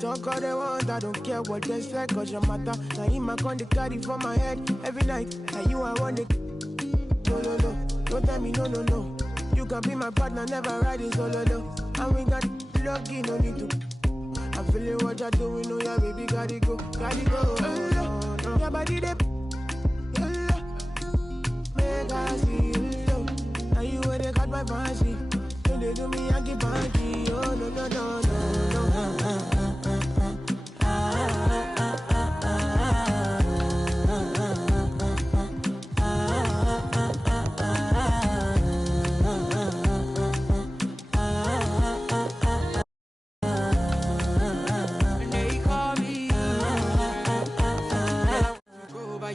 Talk all they want, I don't care what they say, cause your matter. Now him I con the carry for my head every night. And you I want it. No, no, no. Don't tell me no, no, no. You can be my partner, never riding solo, no. And we got lucky, no need to. I'm feeling what you're doing, oh yeah, baby, gotta go, gotta go. Your body, they make I see you. Now you where they got my fancy. When they do me, I keep banky. Oh, no, no, no, no, no.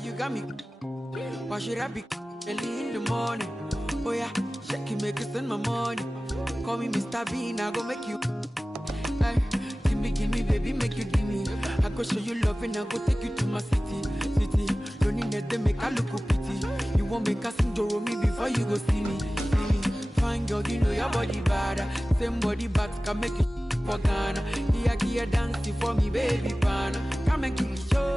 You got me. Why should I be early in the morning? Oh yeah, shake it, make it send my money. Call me Mr. Bean, I go make you. Hey, give me, baby, make you give me. I go show you love and I go take you to my city. Don't need that, they make I look pity. You won't make us enjoy me before you go see me. Fine girl, you know your body bad. Same body bags can make you for Ghana. Here, dancing for me, baby, pana. Come and give me show.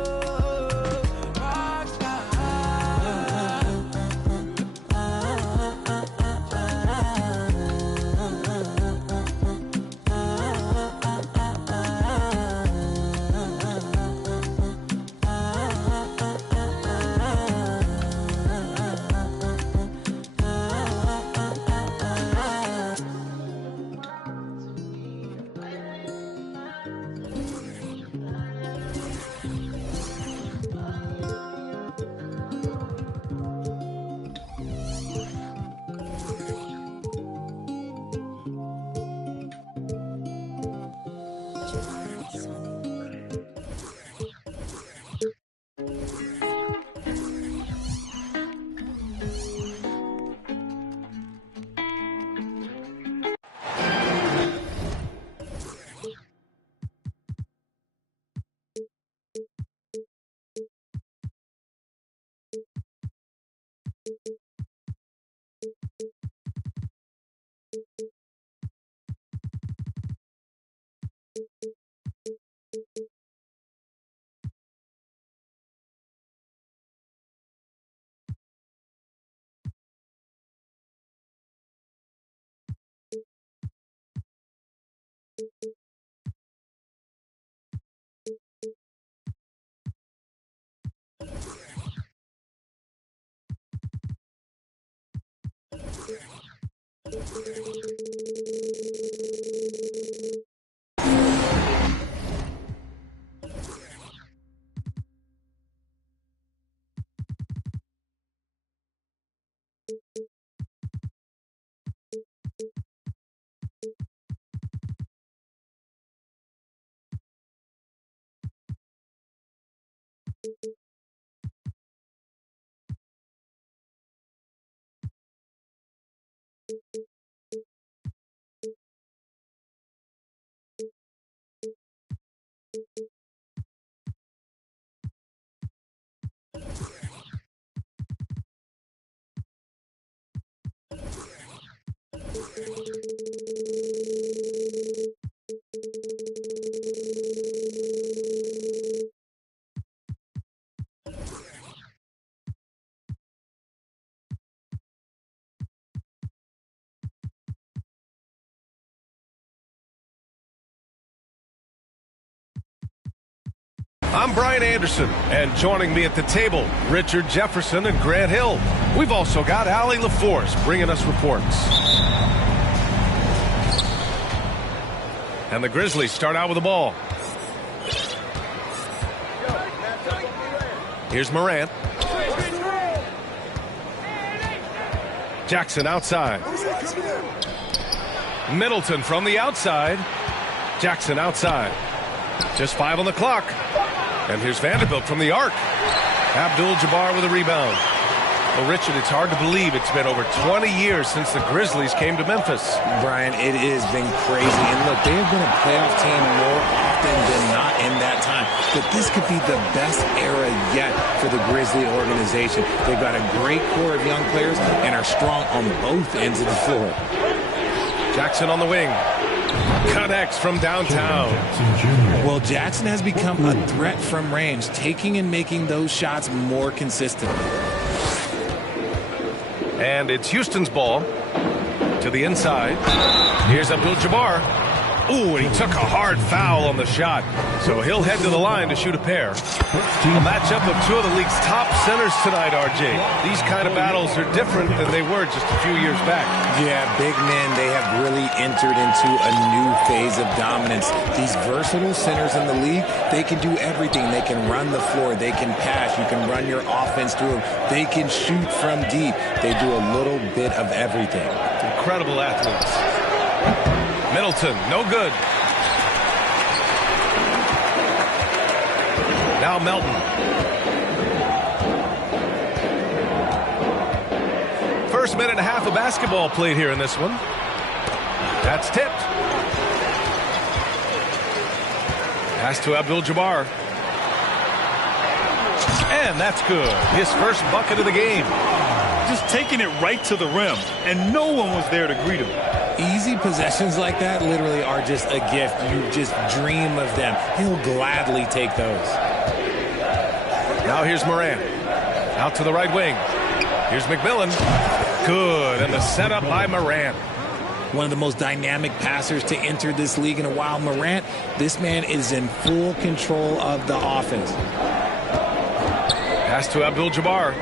I'm Brian Anderson, and joining me at the table, Richard Jefferson and Grant Hill. We've also got Allie LaForce bringing us reports. And the Grizzlies start out with the ball. Here's Morant. Jackson outside. Middleton from the outside. Jackson outside. Just 5 on the clock. And here's Vanderbilt from the arc. Abdul-Jabbar with a rebound. Well, Richard, it's hard to believe it's been over 20 years since the Grizzlies came to Memphis. Brian, it has been crazy. And look, they have been a playoff team more often than not in that time. But this could be the best era yet for the Grizzly organization. They've got a great core of young players and are strong on both ends of the floor. Jackson on the wing. Connects from downtown. Well, Jackson has become a threat from range, taking and making those shots more consistent. And it's Houston's ball to the inside. Here's Abdul-Jabbar. Ooh, and he took a hard foul on the shot. So he'll head to the line to shoot a pair. A matchup of two of the league's top centers tonight, RJ. These kind of battles are different than they were just a few years back. Yeah, big men, they have really entered into a new phase of dominance. These versatile centers in the league, they can do everything. They can run the floor. They can pass. You can run your offense through them. They can shoot from deep. They do a little bit of everything. Incredible athletes. Middleton, no good. Now Melton. First minute and a half of basketball played here in this one. That's tipped. Pass to Abdul-Jabbar. And that's good. His first bucket of the game. Just taking it right to the rim, and no one was there to greet him. Easy possessions like that literally are just a gift. You just dream of them. He'll gladly take those. Now here's Morant. Out to the right wing. Here's McMillan. Good. And the setup by Morant. One of the most dynamic passers to enter this league in a while. Morant, this man is in full control of the offense. Pass to Abdul-Jabbar.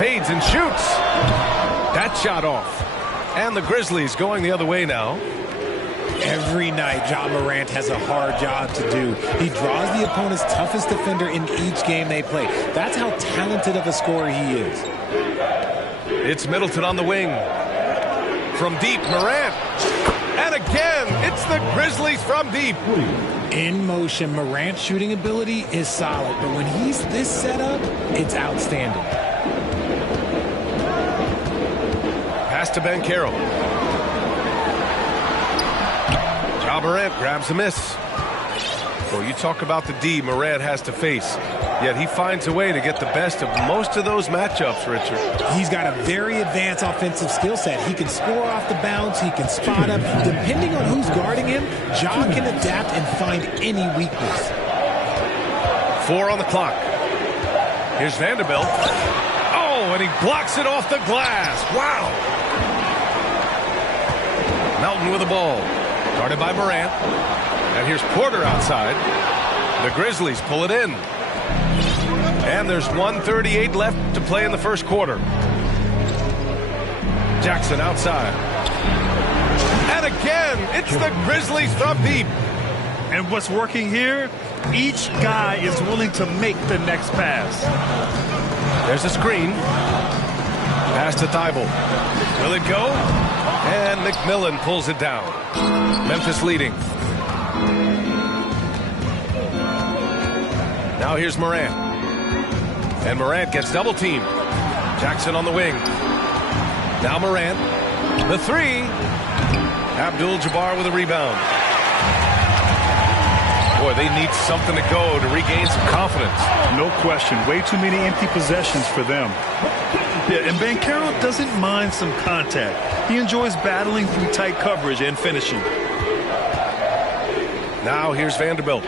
Fades and shoots. That shot off. And the Grizzlies going the other way now. Every night, Ja Morant has a hard job to do. He draws the opponent's toughest defender in each game they play. That's how talented of a scorer he is. It's Middleton on the wing. From deep, Morant. And again, it's the Grizzlies from deep. In motion, Morant's shooting ability is solid, but when he's this set up, it's outstanding. Pass to Banchero. Ja Morant grabs a miss. Well, you talk about the D Morant has to face. Yet he finds a way to get the best of most of those matchups, Richard. He's got a very advanced offensive skill set. He can score off the bounce. He can spot up. Depending on who's guarding him, Ja can adapt and find any weakness. 4 on the clock. Here's Vanderbilt. Oh, and he blocks it off the glass. Wow. Melton with the ball. Guarded by Morant. And here's Porter outside. The Grizzlies pull it in. And there's 1:38 left to play in the first quarter. Jackson outside. And again, it's the Grizzlies from deep. And what's working here, each guy is willing to make the next pass. There's a screen. Pass to Thibault. Will it go? And McMillan pulls it down. Memphis leading. Now here's Morant. And Morant gets double teamed. Jackson on the wing. Now Morant. The three. Abdul-Jabbar with a rebound. Boy, they need something to go to regain some confidence. No question. Way too many empty possessions for them. Yeah, and Banchero doesn't mind some contact. He enjoys battling through tight coverage and finishing. Now here's Vanderbilt.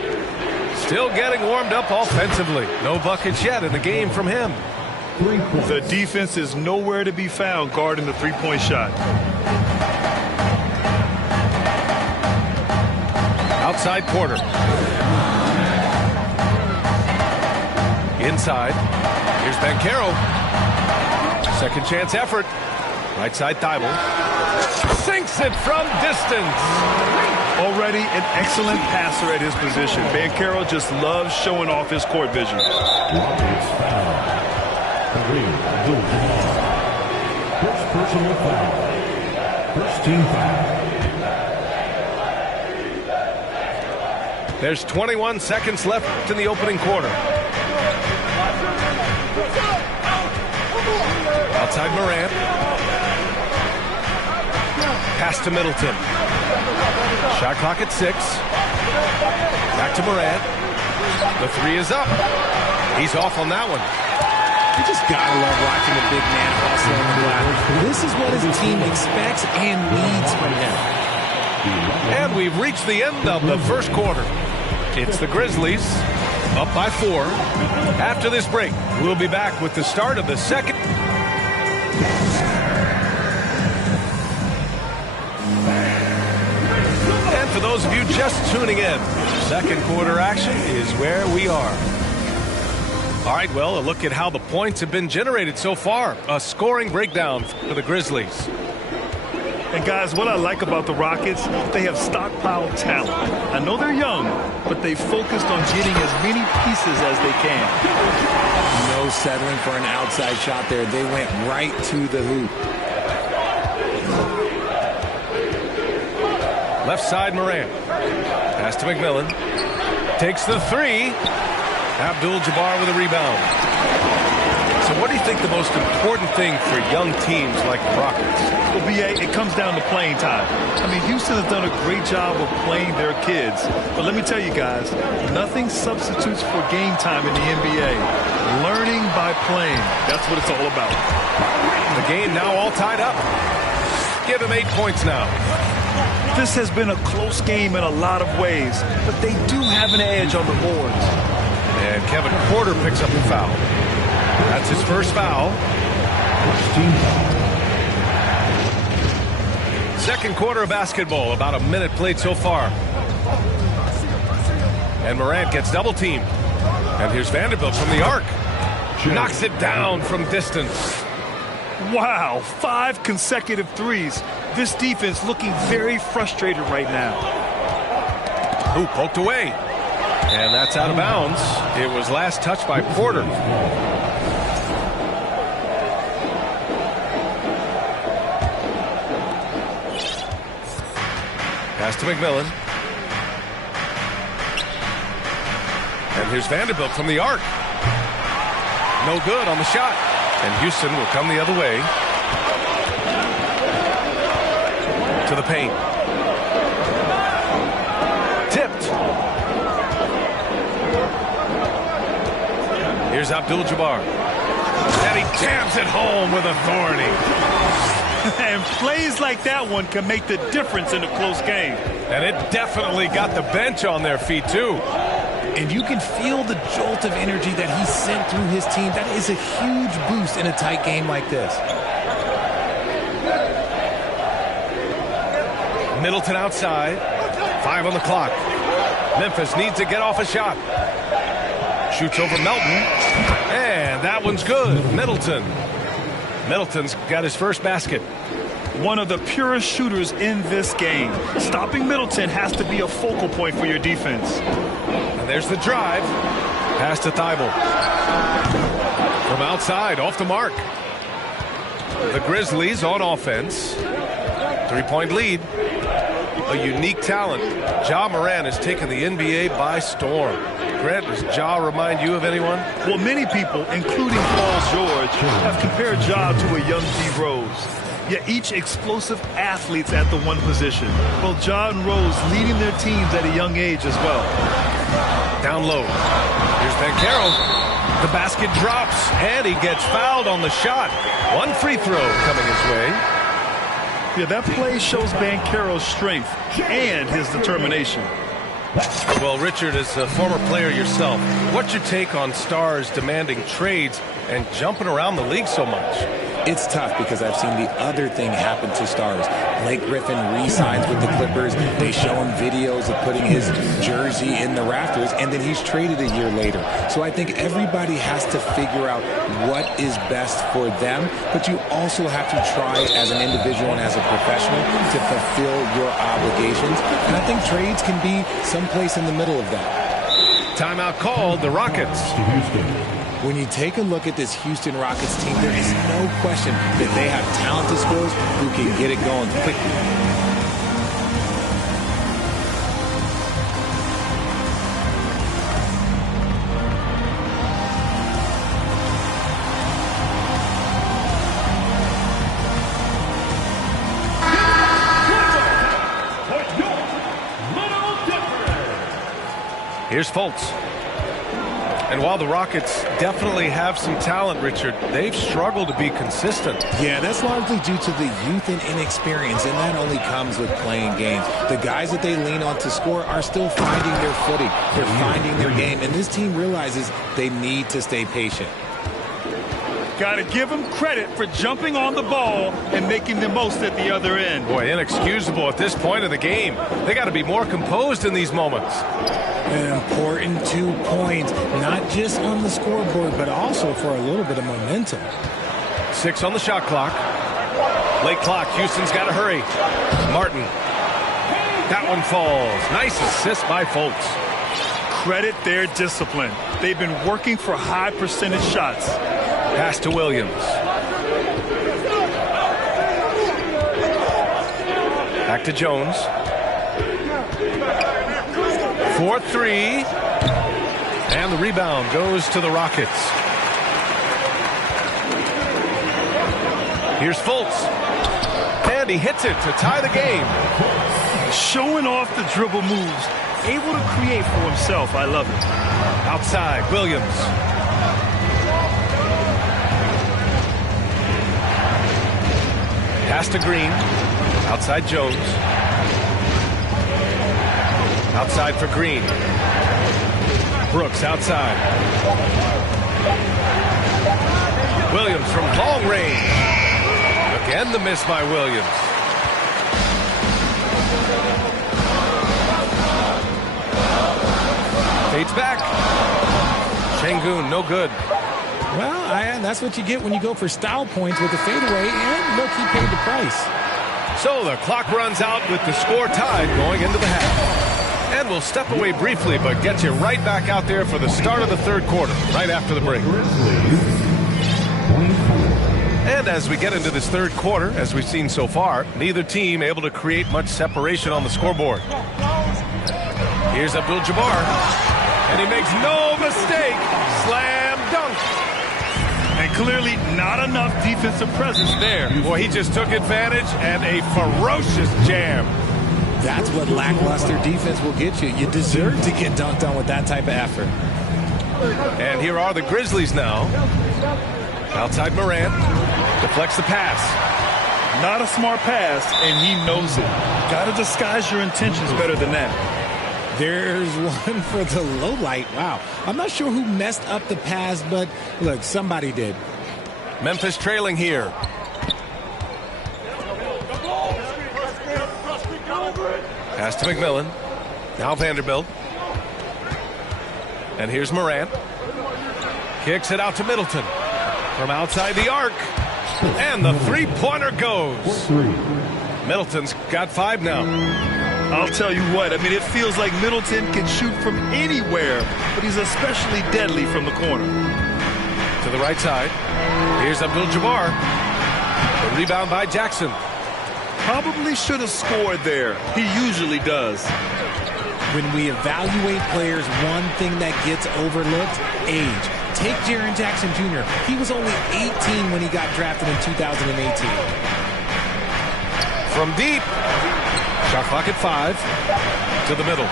Still getting warmed up offensively. No buckets yet in the game from him. The defense is nowhere to be found guarding the three-point shot. Outside Porter. Inside. Here's Banchero. Second chance effort. Right side Thibault. Sinks it from distance. Already an excellent passer at his position. Banchero just loves showing off his court vision. First personal foul. First team foul. There's 21 seconds left in the opening quarter. Outside Morant. Pass to Middleton. Shot clock at 6. Back to Morant. The three is up. He's off on that one. You just gotta love watching a big man hustle on the glass. This is what his team expects and needs from him. And we've reached the end of the first quarter. It's the Grizzlies up by 4. After this break, we'll be back with the start of the second. And for those of you just tuning in, second quarter action is where we are. All right, well, a look at how the points have been generated so far. A scoring breakdown for the Grizzlies. And guys, what I like about the Rockets, they have stockpiled talent. I know they're young, but they focused on getting as many pieces as they can. No settling for an outside shot there. They went right to the hoop. Left side, Morant. Pass to McMillan. Takes the 3. Abdul-Jabbar with a rebound. So what do you think the most important thing for young teams like the Rockets? Well, B.A., it comes down to playing time. I mean, Houston has done a great job of playing their kids. But let me tell you guys, nothing substitutes for game time in the NBA. Learning by playing. That's what it's all about. The game now all tied up. Give them 8 points now. This has been a close game in a lot of ways, but they do have an edge on the boards. And Kevin Porter picks up the foul. That's his first foul. Second quarter of basketball, about a minute played so far. And Morant gets double teamed. And here's Vanderbilt from the arc. Knocks it down from distance. Wow, 5 consecutive threes. This defense looking very frustrated right now. Ooh, poked away. And that's out of bounds. It was last touched by Porter. Pass to McMillan. And here's Vanderbilt from the arc. No good on the shot. And Houston will come the other way. To the paint. Tipped. Here's Abdul-Jabbar. And he jams it home with authority. And plays like that one can make the difference in a close game. And it definitely got the bench on their feet, too. And you can feel the jolt of energy that he sent through his team. That is a huge boost in a tight game like this. Middleton outside. 5 on the clock. Memphis needs to get off a shot. Shoots over Melton. And that one's good. Middleton's got his first basket. One of the purest shooters in this game. Stopping Middleton has to be a focal point for your defense. And there's the drive. Pass to Thibault. From outside, off the mark. The Grizzlies on offense. 3-point lead. A unique talent. Ja Morant has taken the NBA by storm. Grant, does Ja remind you of anyone? Well, many people, including Paul George, have compared Ja to a young D. Rose. Yet each explosive athletes at the one position. Well, Ja and Rose leading their teams at a young age as well. Down low. Here's Banchero. The basket drops, and he gets fouled on the shot. One free throw coming his way. Yeah, that play shows Banchero's strength and his determination. Well, Richard, as a former player yourself, what's your take on stars demanding trades and jumping around the league so much? It's tough because I've seen the other thing happen to stars. Blake Griffin re-signs with the Clippers. They show him videos of putting his jersey in the rafters, and then he's traded a year later. So I think everybody has to figure out what is best for them, but you also have to try as an individual and as a professional to fulfill your obligations. And I think trades can be someplace in the middle of that. Timeout called, the Rockets. When you take a look at this Houston Rockets team, there is no question that they have talented scorers who can get it going quickly. Here's Fultz. And while the Rockets definitely have some talent, Richard, they've struggled to be consistent. Yeah, that's largely due to the youth and inexperience, and that only comes with playing games. The guys that they lean on to score are still finding their footing. They're finding their game, and this team realizes they need to stay patient. Got to give them credit for jumping on the ball and making the most at the other end. Boy, inexcusable at this point of the game. They got to be more composed in these moments. An important 2 points, not just on the scoreboard, but also for a little bit of momentum. 6 on the shot clock. Late clock. Houston's got to hurry. Martin. That one falls. Nice assist by Fultz. Credit their discipline. They've been working for high percentage shots. Pass to Williams. Back to Jones. 4-3. And the rebound goes to the Rockets. Here's Fultz. And he hits it to tie the game. Showing off the dribble moves. Able to create for himself. I love it. Outside, Williams. Pass to Green. Outside Jones. Outside for Green. Brooks outside. Williams from long range. Again the miss by Williams. Fades back. Şengün, no good. Well, Ian, that's what you get when you go for style points with the fadeaway, and look, he paid the price. So the clock runs out with the score tied going into the half. And we'll step away briefly, but get you right back out there for the start of the third quarter, right after the break. And as we get into this third quarter, as we've seen so far, neither team able to create much separation on the scoreboard. Here's Abdul-Jabbar, and he makes no mistake. Slam dunk. And clearly not enough defensive presence there. Boy, he just took advantage and a ferocious jam. That's what lackluster defense will get you. You deserve to get dunked on with that type of effort. And here are the Grizzlies now. Outside Morant. Deflects the pass. Not a smart pass, and he knows it. Got to disguise your intentions better than that. There's one for the low light. Wow. I'm not sure who messed up the pass, but look, somebody did. Memphis trailing here. Pass to McMillan. Now Vanderbilt. And here's Morant. Kicks it out to Middleton. From outside the arc. And the three-pointer goes. Middleton's got 5 now. I'll tell you what, I mean, it feels like Middleton can shoot from anywhere, but he's especially deadly from the corner. To the right side. Here's Abdul-Jabbar. The rebound by Jackson. Probably should have scored there. He usually does. When we evaluate players, one thing that gets overlooked, age. Take Jaren Jackson Jr. He was only 18 when he got drafted in 2018. From deep. Shot clock at 5. To the middle.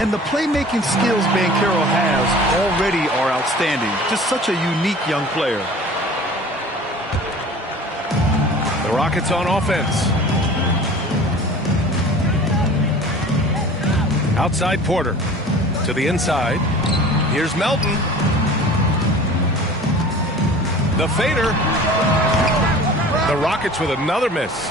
And the playmaking skills Banchero has already are outstanding. Just such a unique young player. The Rockets on offense. Outside Porter. To the inside. Here's Melton. The fader. The Rockets with another miss.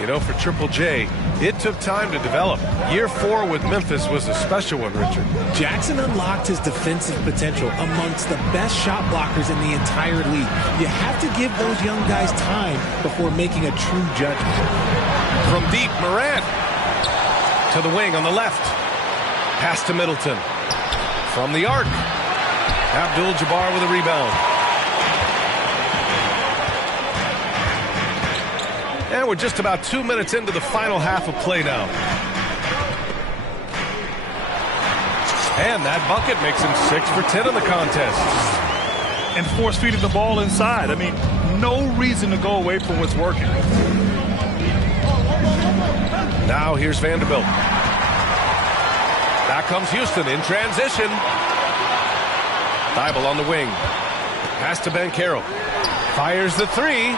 You know, for Triple J, it took time to develop. Year 4 with Memphis was a special one, Richard. Jackson unlocked his defensive potential amongst the best shot blockers in the entire league. You have to give those young guys time before making a true judgment. From deep, Morant. To the wing on the left. Pass to Middleton. From the arc. Abdul-Jabbar with a rebound. And we're just about 2 minutes into the final half of play now. And that bucket makes him 6 for 10 in the contest. and force-feeding the ball inside. I mean, no reason to go away from what's working. Now here's Vanderbilt. Back comes Houston in transition. Thybulle on the wing. Pass to Banchero. Fires the three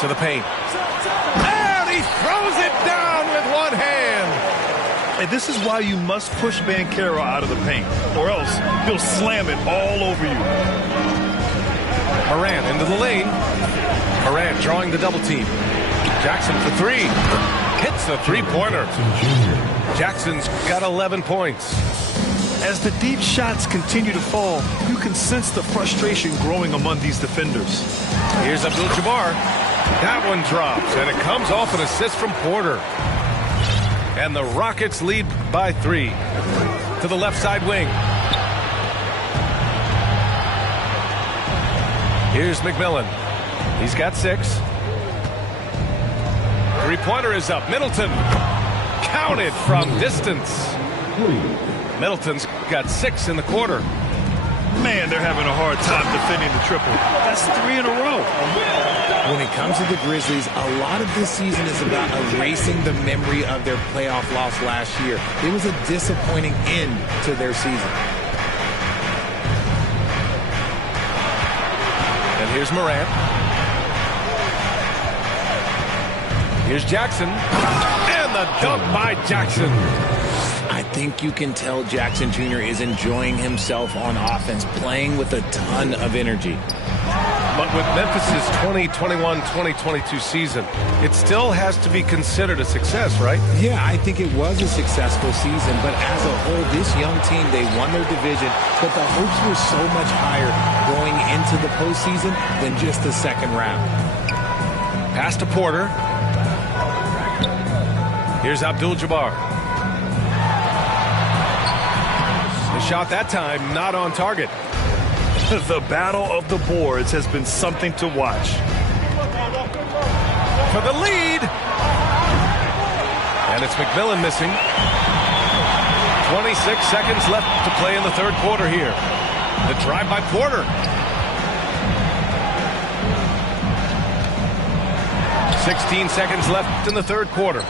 to the paint. And he throws it down with one hand. And this is why you must push Banchero out of the paint, or else he'll slam it all over you. Morant into the lane. Morant drawing the double team. Jackson for three. Hits the three-pointer. Jackson's got 11 points. As the deep shots continue to fall, you can sense the frustration growing among these defenders. Here's Abdul-Jabbar. That one drops, and it comes off an assist from Porter. And the Rockets lead by 3. To the left side wing. Here's McMillan. He's got 6. Three-pointer is up. Middleton. Counted from distance. Middleton's got 6 in the quarter. Man, they're having a hard time defending the triple. That's 3 in a row. When it comes to the Grizzlies, a lot of this season is about erasing the memory of their playoff loss last year. It was a disappointing end to their season. And here's Morant. Here's Jackson. And the dunk by Jackson. I think you can tell Jackson Jr. is enjoying himself on offense, playing with a ton of energy. But with Memphis' 2021-2022 season, it still has to be considered a success, right? Yeah, I think it was a successful season, but as a whole, this young team, they won their division, but the hopes were so much higher going into the postseason than just the second round. Pass to Porter. Here's Abdul-Jabbar. The shot that time not on target. The battle of the boards has been something to watch. For the lead. And it's McMillan missing. 26 seconds left to play in the third quarter here. The drive by Porter. 16 seconds left in the third quarter.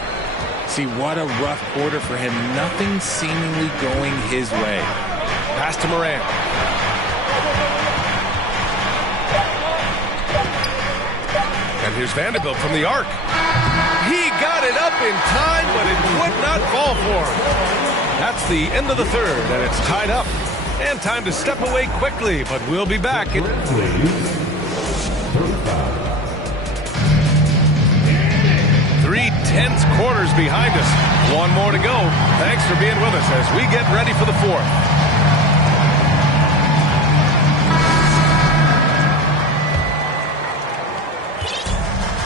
See, what a rough quarter for him. Nothing seemingly going his way. Pass to Morant. And here's Vanderbilt from the arc. He got it up in time, but it would not fall for him. That's the end of the third, and it's tied up. And time to step away quickly, but we'll be back. 3 tense quarters behind us. One more to go. Thanks for being with us as we get ready for the fourth.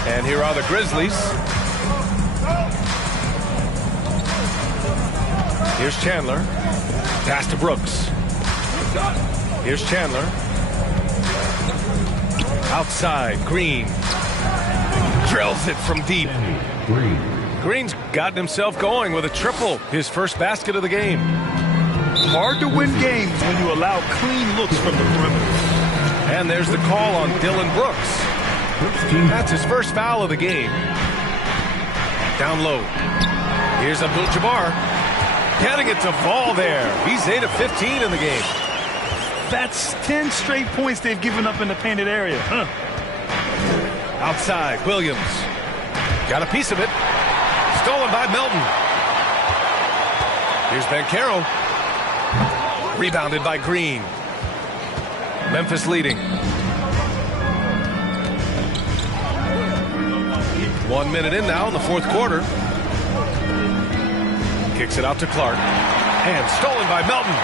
And here are the Grizzlies. Here's Chandler. Pass to Brooks. Here's Chandler. Outside, Green. Drills it from deep. Green's gotten himself going with a triple. His first basket of the game. Hard to win games when you allow clean looks from the perimeter. And there's the call on Dylan Brooks. That's his first foul of the game. Down low. Here's Abdul-Jabbar. Getting it to fall there. He's 8 of 15 in the game. That's 10 straight points they've given up in the painted area. Outside, Williams. Got a piece of it. Stolen by Melton. Here's Banchero. Rebounded by Green. Memphis leading. 1 minute in now in the fourth quarter. Kicks it out to Clark. And stolen by Melton.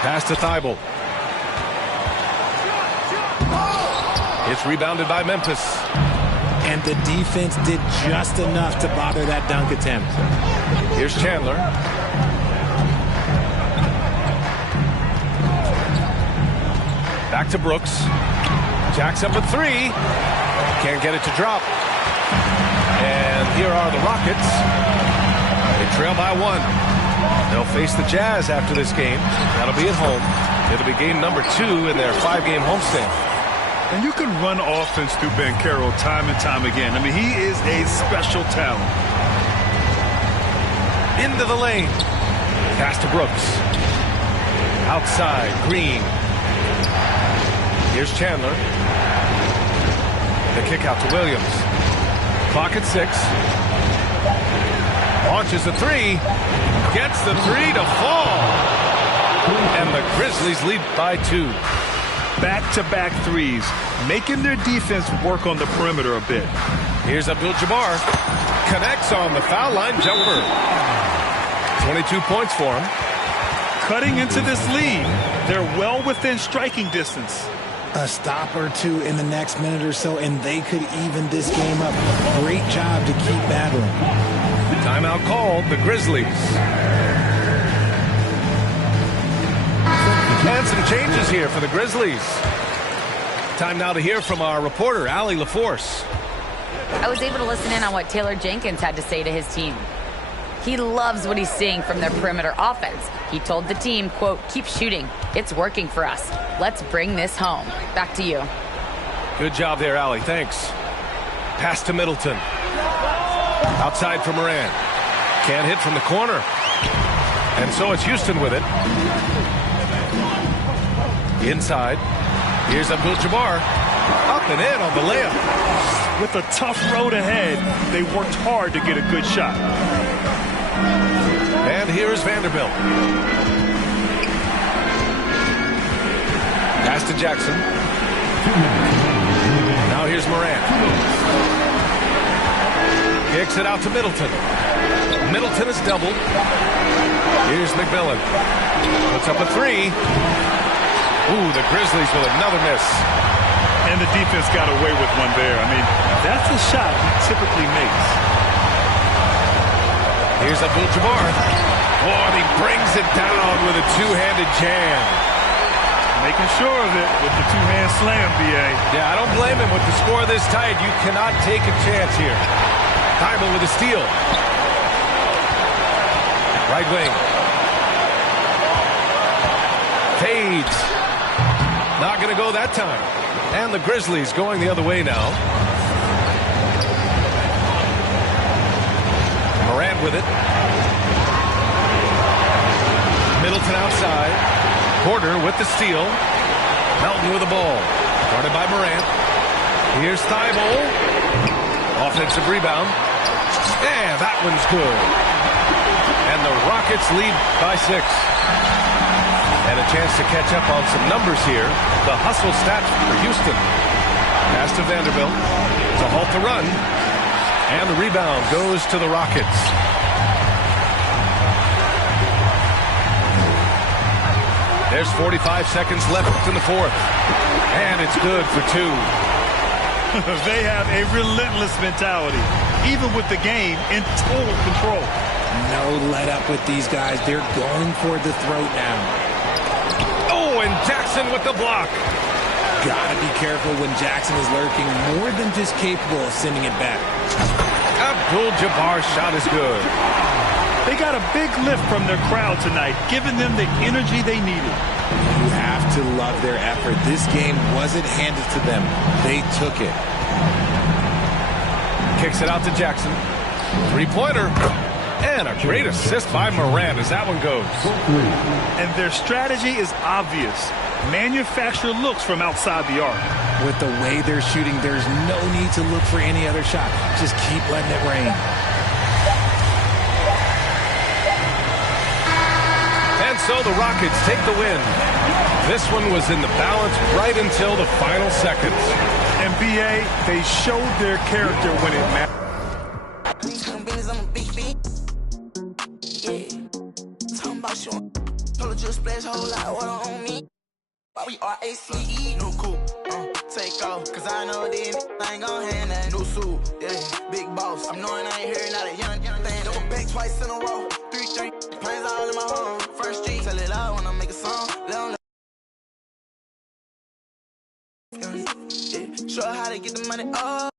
Pass to Thybulle. It's rebounded by Memphis. And the defense did just enough to bother that dunk attempt. Here's Chandler. Back to Brooks. Jacks up a 3. Can't get it to drop. And here are the Rockets. They trail by 1. They'll face the Jazz after this game. That'll be at home. It'll be game number 2 in their 5-game homestand. And you can run offense through Banchero time and time again. I mean, he is a special talent. Into the lane. Pass to Brooks. Outside, Green. Here's Chandler. The kick out to Williams. Clock at 6. Launches a 3. Gets the 3 to fall. And the Grizzlies lead by 2. Back-to-back threes, making their defense work on the perimeter a bit. Here's Abdul-Jabbar. Connects on the foul line jumper. 22 points for him. Cutting into this lead. They're well within striking distance. A stop or two in the next minute or so, and they could even this game up. Great job to keep battling. Timeout called, the Grizzlies. And some changes here for the Grizzlies. Time now to hear from our reporter, Allie LaForce. I was able to listen in on what Taylor Jenkins had to say to his team. He loves what he's seeing from their perimeter offense. He told the team, quote, "Keep shooting. It's working for us. Let's bring this home." Back to you. Good job there, Allie. Thanks. Pass to Middleton. Outside for Moran. Can't hit from the corner. And so it's Houston with it. Inside. Here's Abdul-Jabbar. Up and in on the layup. With a tough road ahead, they worked hard to get a good shot. And here is Vanderbilt. Pass to Jackson. Now here's Moran. Kicks it out to Middleton. Middleton is doubled. Here's McMillan. Puts up a 3. Ooh, the Grizzlies with another miss. And the defense got away with one there. I mean, that's a shot he typically makes. Here's Abdul-Jabbar. Oh, and he brings it down with a two-handed jam. Making sure of it with the two-hand slam, B.A. Yeah, I don't blame him with the score this tight. You cannot take a chance here. Thybulle with a steal. Right wing. Fades. Not going to go that time. And the Grizzlies going the other way now. Morant with it. Middleton outside. Porter with the steal. Melton with the ball. Guarded by Morant. Here's Thybulle. Offensive rebound. And that one's good. And the Rockets lead by 6. And a chance to catch up on some numbers here. The hustle stats for Houston. Pass to Vanderbilt to halt the run. And the rebound goes to the Rockets. There's 45 seconds left in the 4th. And it's good for 2. They have a relentless mentality, even with the game in total control. No let up with these guys. They're going for the throat now. Oh, and Jackson with the block. Gotta be careful when Jackson is lurking, more than just capable of sending it back. Abdul-Jabbar's shot is good. They got a big lift from their crowd tonight, giving them the energy they needed. You have to love their effort. This game wasn't handed to them. They took it. Kicks it out to Jackson. 3-pointer. And a great assist by Moran as that one goes. And their strategy is obvious. Manufacture looks from outside the arc. With the way they're shooting, there's no need to look for any other shot. Just keep letting it rain. And so the Rockets take the win. This one was in the balance right until the final seconds. And B.A., they showed their character when it mattered. Why we R-A-C-E, new coupe, take off, cause I know these ain't gon' hand that new suit, yeah, big boss, I'm knowing I ain't hearing not a young thing, double back twice in a row, 3-3, planes all in my home, first G, tell it loud when I make a song, yeah, show how to get the money up.